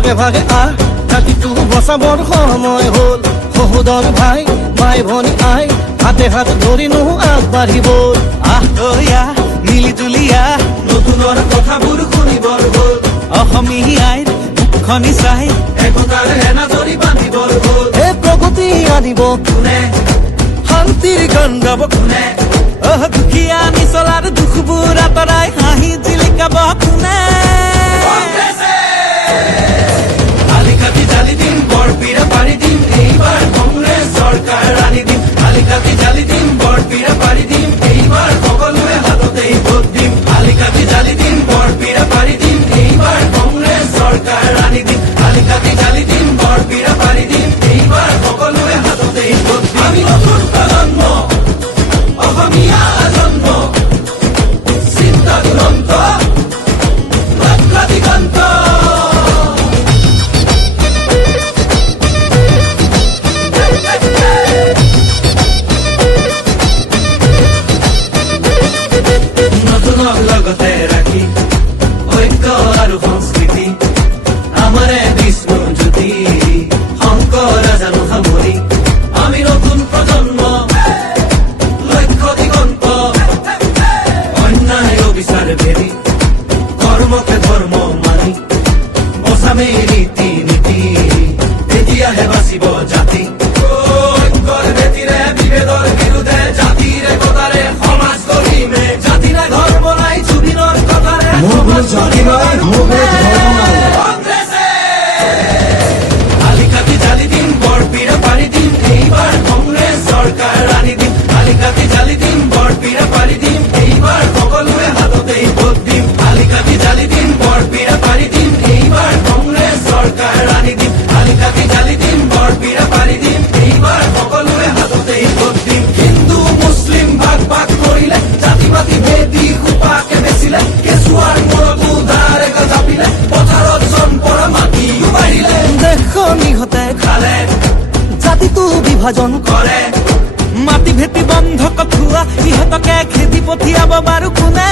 ভাগে ভাগে জাতিটো বচাবৰ সময় হ'ল সহোদৰ ভাই মাই ভনী আই হাতে হাত ধৰি নো আগবাঢ়িব মিলি জুলিয়া নতুনৰ কথাবোৰ শুনিবৰ হ'ল অসমীয়াই মুখনি চাই একতাৰ এনাজৰি বান্ধিবৰ হ'ল প্ৰগতি আনিব কোনে শান্তিৰ গান গাব কোনে দুখীয়া নিচলাৰ দুখবোৰ আঁতৰাই হাঁহি জিলিকাব কোনে আলিকাটি জালি দিম বৰপীৰা পাৰি দিম এইবাৰ কংগ্ৰেছ চৰকাৰ আনি দিম আলিকাটি জালি দিম বৰপীৰা পাৰি দিম এইবাৰ সকলোৱে হাততেই ভোট দিম আলিকাটি জালি দিম বৰপীৰা পাৰি দিম এইবাৰ কংগ্ৰেছ চৰকাৰ আনি দিম আলিকাটি জালি দিম বৰপীৰা পাৰি দিম এইবাৰ সকলোৱে হাততেই ভোট দিম আমি নতুন প্ৰজন্ম অসমীয়া জন্ম চিন্তা দুৰন্ত লক্ষ্য দিগন্ত নতুনক লগতে ৰাখি ঐক্য আৰু সংস্কৃতি আমাৰে বিষ্ণু জ্যোতি শংকৰ জানো সামৰি আমি নতুন প্ৰজন্ম লক্ষ্য দিগন্ত অন্যায় অবিচাৰ ভেদি কৰ্মকে ধৰ্ম মানি বচামেই ৰীতি নীতি তেতিয়াহে বাচিব জাতি ঐক্যৰ ভেটিৰে বিভেদৰ বিৰুদ্ধে জাতিৰ একতাৰে সমাজ গঢ়িমে জাতি নাই ধৰ্ম নাই জুবিনৰ কথাৰে সমাজ গঢ়িমে কংগ্ৰেছে আলিকাটি জালি দিম বৰপীৰা পাৰি দিম এইবাৰ কংগ্ৰেছ চৰকাৰ আনি দিম আলিকাটি জালি দিম বৰপীৰা পাৰি দিম এইবাৰ সকলোৱে হাততেই ভোট দিম আলিকাটি জালি দিম বৰপীৰা পাৰি দিম এইবাৰ কংগ্ৰেছ চৰকাৰ আনি দিম আলিকাটি জালি দিম বৰপীৰা পাৰি দিম এইবাৰ সকলোৱে হাততেই ভোট দিম হিন্দু মুছলিম ভাগ ভাগ কৰিলে জাতি পাতি ভেদি সোপাকে বেচিলে কেঁচুৱাৰ মূৰতো ধাৰে জাপিলে পথাৰত জন পৰা মাটিও বাঢ়িলে দেশখন ইহঁতে খালে জাতিটো বিভাজন কৰে মাটি ভেটি বন্ধ কঠুৱা ইহঁতকে খেদি পঠিয়াব বাৰু কোনে